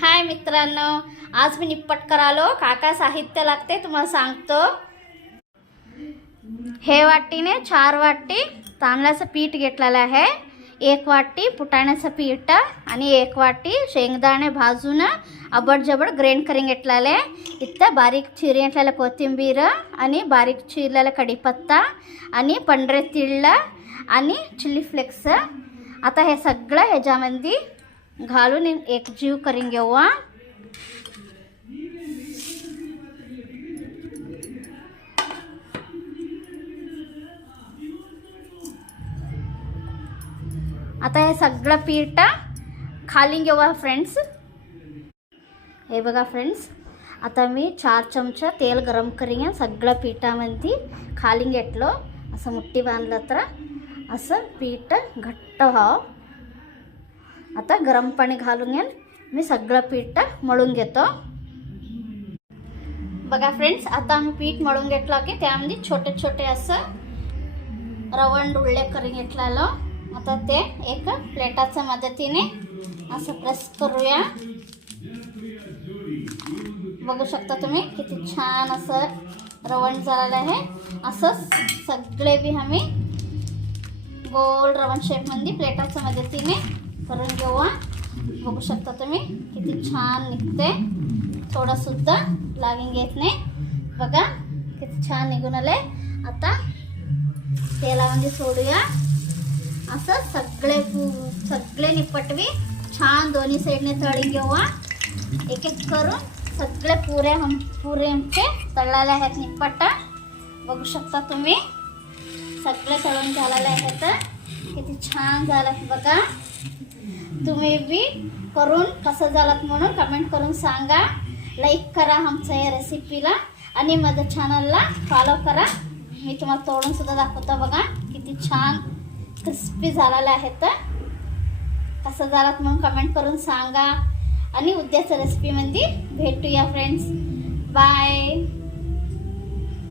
हाय मित्रांनो, आज मी निप्पट करालो. काका साहित्य लागते तुम्हाला सांगतो. हे वाटीने 4 वाटी तांदळाचं पीठ घेतलेलं आहे. 1 वाटी फुटाण्याचं पीठ आणि 1 वाटी शेंगदाणे भाजून अबडजबड ग्रेंड करून घेतलेले. इथं बारीक चिरलेला कोथिंबीर आणि बारीक चिरलेला कढीपत्ता आणि पंढरे तीळ आणि चिली फ्लेक्स. आता हे सगळं ह्याच्यामध्ये घालून एकजीव करून घेऊ. आता हे सगळं पीठ खाली घेऊ फ्रेंड्स. हे बघा फ्रेंड्स, आता मी 4 चमचा तेल गरम करून सगळं पिठामध्ये खाली घेतलो. असं मुठ्ठी बांधलं तर असं पीठ घट्ट व्हावं. आता गरम पाणी घालून मी सगळं पीठ मळून घेतो. बघा फ्रेंड्स, आता आम्ही पीठ मळून घेतलं की त्यामध्ये छोटे छोटे असं रवण डुळले करून घेतलेलं. आता ते एक प्लेटाच्या मदतीने असं प्रेस करूया. बघू शकता तुम्ही किती छान असं रवण झालेलं आहे. असं सगळे बी आम्ही गोल रवण शेपमध्ये प्लेटाच्या मदतीने करून घेऊ. बघू शकता तुम्ही किती छान निघते. थोडं सुद्धा लागून घेत नाही. बघा किती छान निघून आले. आता तेलामध्ये सोडूया. असं सगळे निपटवी छान दोन्ही साईडने तळी घेऊ. एक एक करून सगळे पुरे तळलेले आहेत निप्पट. बघू शकता तुम्ही सगळे तळून झालेले आहेत. किती छान झालं बघा. तुम्ही बी करून कसं झालं म्हणून कमेंट करून सांगा. लाईक करा आमच्या या रेसिपीला आणि माझ्या चॅनलला फॉलो करा. मी तुम्हाला तोडून सुद्धा दाखवतो. बघा किती छान क्रिस्पी झालेले आहेत. कसं झालं म्हणून कमेंट करून सांगा आणि उद्याच्या रेसिपीमध्ये भेटूया फ्रेंड्स. बाय.